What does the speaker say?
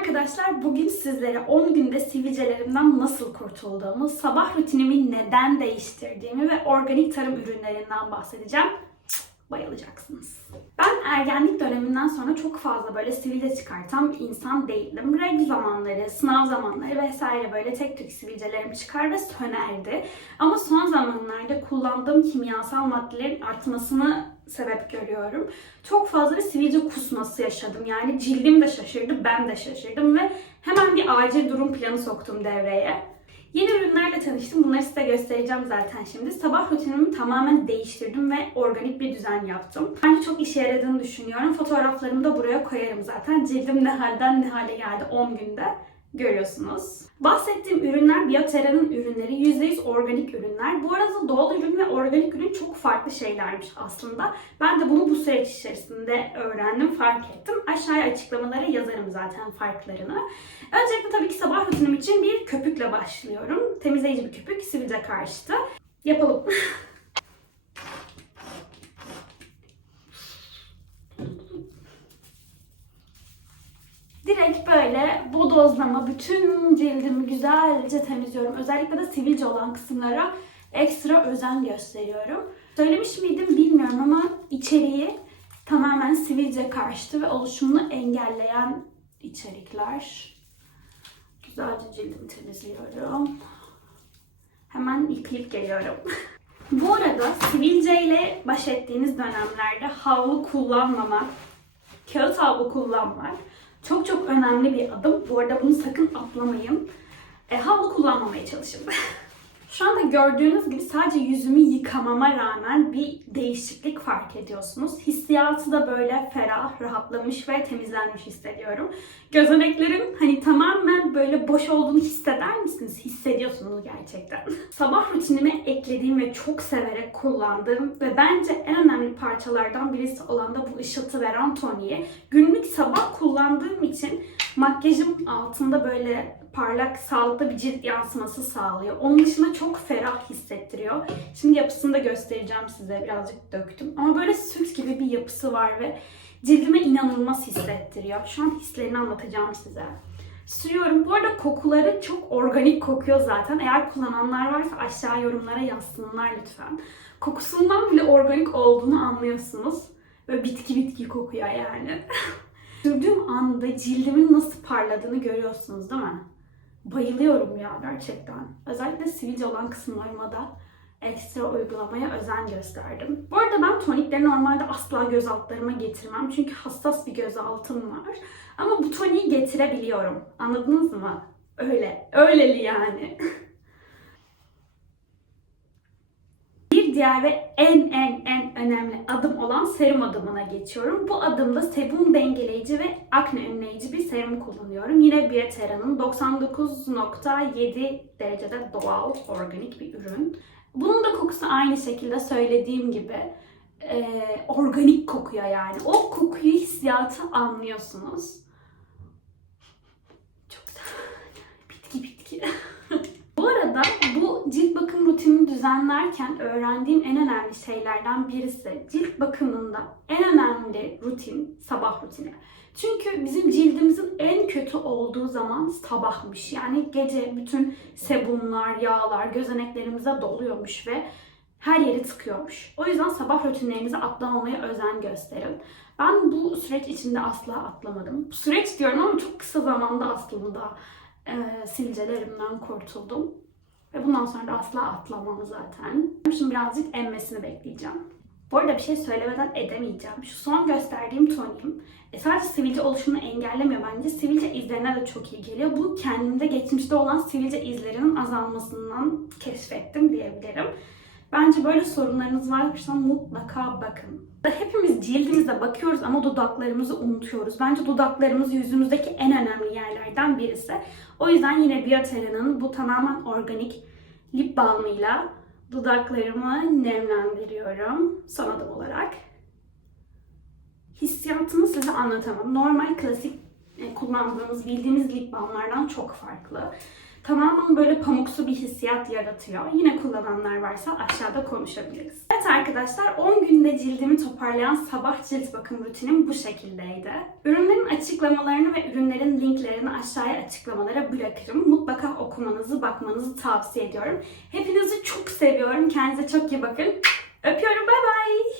arkadaşlar. Bugün sizlere 10 günde sivilcelerimden nasıl kurtulduğumu, sabah rutinimi neden değiştirdiğimi ve organik tarım ürünlerinden bahsedeceğim. Bayılacaksınız. Ben ergenlik döneminden sonra çok fazla böyle sivilce çıkartan bir insan değildim. Regl zamanları, sınav zamanları vesaire böyle tek tük sivilcelerim çıkar ve sönerdi. Ama son zamanlarda kullandığım kimyasal maddelerin artmasını sebep görüyorum. Çok fazla bir sivilce kusması yaşadım. Yani cildim de şaşırdı, ben de şaşırdım ve hemen bir acil durum planı soktum devreye. Yeni ürünlerle tanıştım. Bunları size göstereceğim zaten şimdi. Sabah rutinimi tamamen değiştirdim ve organik bir düzen yaptım. Bence çok işe yaradığını düşünüyorum. Fotoğraflarımı da buraya koyarım zaten. Cildim ne halden ne hale geldi 10 günde görüyorsunuz. Bahsettiğim ürünler Bioterra'nın ürünleri. %100 organik ürünler. Bu arada doğal ürün ve organik ürün çok farklı şeylermiş aslında. Ben de bunu bu süreç içerisinde öğrendim, fark ettim. Aşağıya açıklamalara yazarım zaten farklarını. Öncelikle tabii ki sabah rutinim için bir köpükle başlıyorum. Temizleyici bir köpük, sivilce karşıtı. Yapalım. böyle bodozlama bütün cildimi güzelce temizliyorum. Özellikle de sivilce olan kısımlara ekstra özen gösteriyorum. Söylemiş miydim bilmiyorum ama içeriği tamamen sivilce karşıtı ve oluşumunu engelleyen içerikler. Güzelce cildimi temizliyorum. Hemen yıkayıp geliyorum. Bu arada sivilceyle baş ettiğiniz dönemlerde havlu kullanmamak, kağıt havlu kullanmak çok çok önemli bir adım. Bu arada bunu sakın atlamayın. E, havlu kullanmamaya çalışın. Şu anda gördüğünüz gibi sadece yüzümü yıkamama rağmen bir değişiklik fark ediyorsunuz. Hissiyatı da böyle ferah, rahatlamış ve temizlenmiş hissediyorum. Gözeneklerim hani tamamen böyle boş olduğunu hisseder misiniz? Hissediyorsunuz gerçekten. Sabah rutinime eklediğim ve çok severek kullandığım ve bence en önemli parçalardan birisi olan da bu ışıltı veren toniği. Günlük sabah kullandığım için makyajım altında böyle parlak, sağlıklı bir cilt yansıması sağlıyor. Onun dışında çok ferah hissettiriyor. Şimdi yapısını da göstereceğim size. Birazcık döktüm. Ama böyle süt gibi bir yapısı var ve cildime inanılmaz hissettiriyor. Şu an hislerini anlatacağım size. Sürüyorum. Bu arada kokuları çok organik kokuyor zaten. Eğer kullananlar varsa aşağı yorumlara yazsınlar lütfen. Kokusundan bile organik olduğunu anlıyorsunuz. Böyle bitki bitki kokuyor yani. Sürdüğüm anda cildimin nasıl parladığını görüyorsunuz değil mi? Bayılıyorum ya gerçekten. Özellikle sivilce olan kısımlarıma da ekstra uygulamaya özen gösterdim. Bu arada ben tonikleri normalde asla göz altlarıma getirmem. Çünkü hassas bir göz altım var. Ama bu toniği getirebiliyorum. Anladınız mı? Öyle. Öyleli yani. Bir diğer ve en en en önemli adım olan serum adımına geçiyorum. Bu adımda sebum dengeleyici ve akne önleyici bir serum kullanıyorum. Yine Bioterra'nın 99.7 derecede doğal, organik bir ürün. Bunun da kokusu aynı şekilde söylediğim gibi e, organik kokuyor yani. O kokuyu hissiyatı anlıyorsunuz. Çok güzel. Bitki bitki. Bu arada bu cilt bakım rutinini düzenlerken öğrendiğim en önemli şeylerden birisi cilt bakımında en önemli rutin sabah rutini. Çünkü bizim cildimizin en kötü olduğu zaman sabahmış. Yani gece bütün sebumlar, yağlar gözeneklerimize doluyormuş ve her yeri tıkıyormuş. O yüzden sabah rutinlerinizi atlamamaya özen gösterin. Ben bu süreç içinde asla atlamadım. Süreç diyorum ama çok kısa zamanda aslında e, sivilcelerimden kurtuldum. Ve bundan sonra da asla atlamam zaten. Şimdi birazcık emmesini bekleyeceğim. Bu arada bir şey söylemeden edemeyeceğim. Şu son gösterdiğim tonim e, sadece sivilce oluşumunu engellemiyor bence. Sivilce izlerine de çok iyi geliyor. Bu kendimde geçmişte olan sivilce izlerinin azalmasından keşfettim diyebilirim. Bence böyle sorunlarınız varsa mutlaka bakın. Hepimiz cildimize bakıyoruz ama dudaklarımızı unutuyoruz. Bence dudaklarımız yüzümüzdeki en önemli yerlerden birisi. O yüzden yine Bioterra'nın bu tamamen organik lip balmıyla dudaklarımı nemlendiriyorum son adım olarak. Hissiyatını size anlatamam. Normal klasik e, kullandığımız bildiğimiz lip balmlardan çok farklı. Tamamen böyle pamuksu bir hissiyat yaratıyor. Yine kullananlar varsa aşağıda konuşabiliriz. Evet arkadaşlar 10 günde cildimi toparlayan sabah cilt bakım rutinim bu şekildeydi. Ürünlerin açıklamalarını ve ürünlerin linklerini aşağıya açıklamalara bırakırım. Mutlaka okumanızı, bakmanızı tavsiye ediyorum. Hepinizi çok seviyorum. Kendinize çok iyi bakın. Öpüyorum. Bay bay.